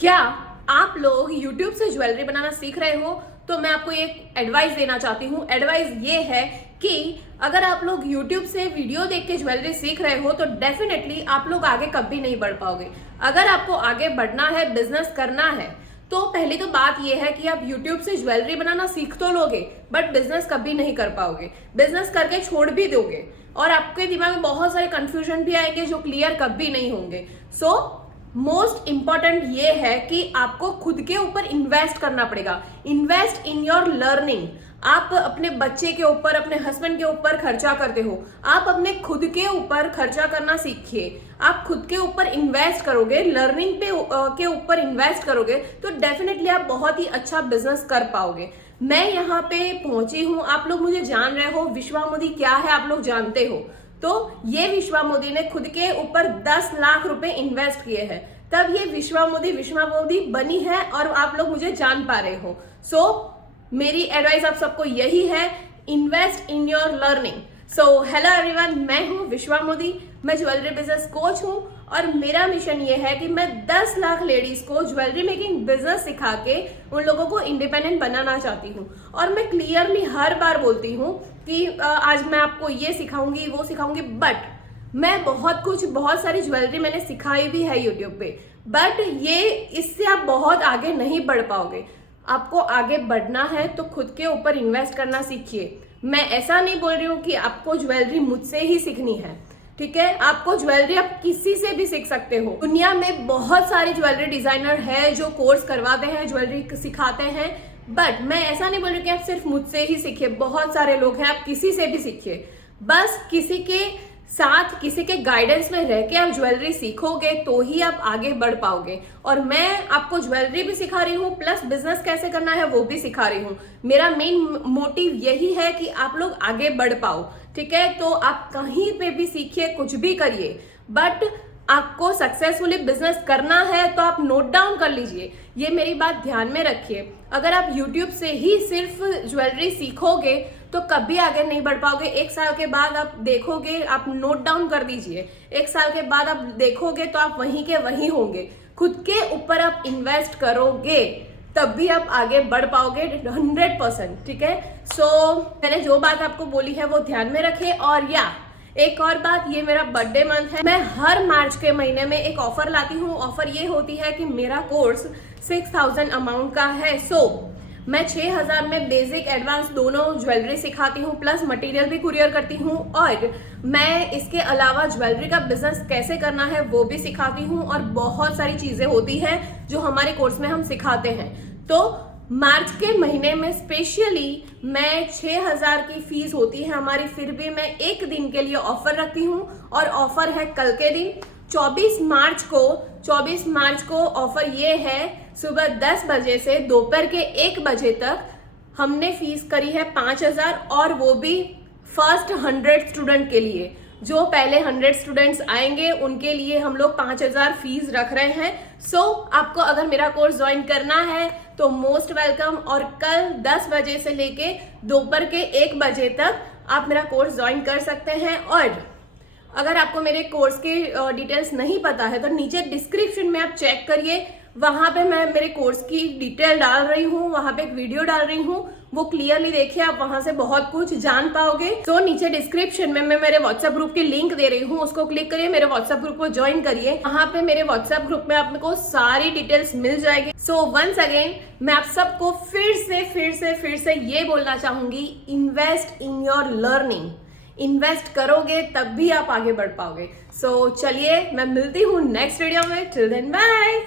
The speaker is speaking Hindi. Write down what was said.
क्या आप लोग YouTube से ज्वेलरी बनाना सीख रहे हो? तो मैं आपको एक एडवाइस देना चाहती हूँ। एडवाइस ये है कि अगर आप लोग YouTube से वीडियो देख के ज्वेलरी सीख रहे हो तो डेफिनेटली आप लोग आगे कभी नहीं बढ़ पाओगे। अगर आपको आगे बढ़ना है, बिजनेस करना है, तो पहली तो बात यह है कि आप YouTube से ज्वेलरी बनाना सीख तो लोगे बट बिजनेस कभी नहीं कर पाओगे। बिजनेस करके छोड़ भी दोगे और आपके दिमाग में बहुत सारे कंफ्यूजन भी आएंगे जो क्लियर कभी नहीं होंगे। मोस्ट इंपॉर्टेंट ये है कि आपको खुद के ऊपर इन्वेस्ट करना पड़ेगा। Invest in your learning. आप अपने बच्चे के ऊपर, अपने हस्बैंड के ऊपर खर्चा करते हो, आप अपने खुद के ऊपर खर्चा करना सीखिए। आप खुद के ऊपर इन्वेस्ट करोगे, लर्निंग के ऊपर इन्वेस्ट करोगे तो डेफिनेटली आप बहुत ही अच्छा बिजनेस कर पाओगे। मैं यहाँ पे पहुंची हूँ, आप लोग मुझे जान रहे हो। विश्वा मोदी क्या है आप लोग जानते हो। तो ये विश्वा मोदी ने खुद के ऊपर 10 लाख रुपए इन्वेस्ट किए हैं, तब ये विश्वा मोदी बनी है और आप लोग मुझे जान पा रहे हो। मेरी एडवाइस आप सबको यही है, invest in your learning. Hello everyone, मैं हूँ विश्वा मोदी। मैं ज्वेलरी बिजनेस कोच हूँ और मेरा मिशन ये है कि मैं 10 लाख लेडीज को ज्वेलरी मेकिंग बिजनेस सिखा के उन लोगों को इंडिपेंडेंट बनाना चाहती हूँ। और मैं क्लियरली हर बार बोलती हूँ कि आज मैं आपको ये सिखाऊंगी, वो सिखाऊंगी, बट मैं बहुत सारी ज्वेलरी मैंने सिखाई भी है यूट्यूब पे, बट ये इससे आप बहुत आगे नहीं बढ़ पाओगे। आपको आगे बढ़ना है तो खुद के ऊपर इन्वेस्ट करना सीखिए। मैं ऐसा नहीं बोल रही हूँ कि आपको ज्वेलरी मुझसे ही सीखनी है, ठीक है। आपको ज्वेलरी आप किसी से भी सीख सकते हो। दुनिया में बहुत सारी ज्वेलरी डिजाइनर है जो कोर्स करवाते हैं, ज्वेलरी सिखाते हैं, बट मैं ऐसा नहीं बोल रही कि आप सिर्फ मुझसे ही सीखिए। बहुत सारे लोग हैं, आप किसी से भी सीखिए। बस किसी के साथ, किसी के गाइडेंस में रह के आप ज्वेलरी सीखोगे तो ही आप आगे बढ़ पाओगे। और मैं आपको ज्वेलरी भी सिखा रही हूँ प्लस बिजनेस कैसे करना है वो भी सिखा रही हूँ। मेरा मेन मोटिव यही है कि आप लोग आगे बढ़ पाओ, ठीक है। तो आप कहीं पे भी सीखिए, कुछ भी करिए, बट आपको सक्सेसफुली बिजनेस करना है तो आप नोट डाउन कर लीजिए। ये मेरी बात ध्यान में रखिए। अगर आप YouTube से ही सिर्फ ज्वेलरी सीखोगे तो कभी आगे नहीं बढ़ पाओगे। 1 साल के बाद आप देखोगे, आप नोट डाउन कर दीजिए, 1 साल के बाद आप देखोगे तो आप वहीं के वहीं होंगे। खुद के ऊपर आप इन्वेस्ट करोगे तब भी आप आगे बढ़ पाओगे 100%, ठीक है। मैंने जो बात आपको बोली है वो ध्यान में रखें। और एक और बात, ये मेरा बर्थडे मंथ है। मैं हर मार्च के महीने में एक ऑफर लाती हूँ। ऑफर ये होती है कि मेरा कोर्स 6000 अमाउंट का है। मैं 6000 में बेसिक एडवांस दोनों ज्वेलरी सिखाती हूँ प्लस मटेरियल भी कुरियर करती हूँ। और मैं इसके अलावा ज्वेलरी का बिजनेस कैसे करना है वो भी सिखाती हूँ। और बहुत सारी चीजें होती हैं जो हमारे कोर्स में हम सिखाते हैं। तो मार्च के महीने में स्पेशली मैं 6000 की फीस होती है हमारी, फिर भी मैं एक दिन के लिए ऑफर रखती हूँ। और ऑफर है कल के दिन 24 मार्च को ऑफर ये है, सुबह 10 बजे से दोपहर के 1 बजे तक हमने फीस करी है 5000, और वो भी फर्स्ट 100 स्टूडेंट के लिए। जो पहले 100 स्टूडेंट्स आएंगे उनके लिए हम लोग 5000 फीस रख रहे हैं। आपको अगर मेरा कोर्स ज्वाइन करना है तो मोस्ट वेलकम। और कल 10 बजे से लेके दोपहर के 1 बजे तक आप मेरा कोर्स ज्वाइन कर सकते हैं। और अगर आपको मेरे कोर्स के डिटेल्स नहीं पता है तो नीचे डिस्क्रिप्शन में आप चेक करिए, वहां पे मैं मेरे कोर्स की डिटेल डाल रही हूँ, वहां पे एक वीडियो डाल रही हूँ, वो क्लियरली देखिए, आप वहां से बहुत कुछ जान पाओगे। नीचे डिस्क्रिप्शन में मैं मेरे व्हाट्सएप ग्रुप की लिंक दे रही हूँ, उसको क्लिक करिए, मेरे व्हाट्सएप ग्रुप को ज्वाइन करिए। वहां पे मेरे व्हाट्सएप ग्रुप में आपको सारी डिटेल्स मिल जाएगी। वंस अगेन मैं आप सबको फिर से ये बोलना चाहूंगी, invest in your learning. Invest करोगे तब भी आप आगे बढ़ पाओगे। चलिए मैं मिलती हूँ नेक्स्ट वीडियो में। Till then bye.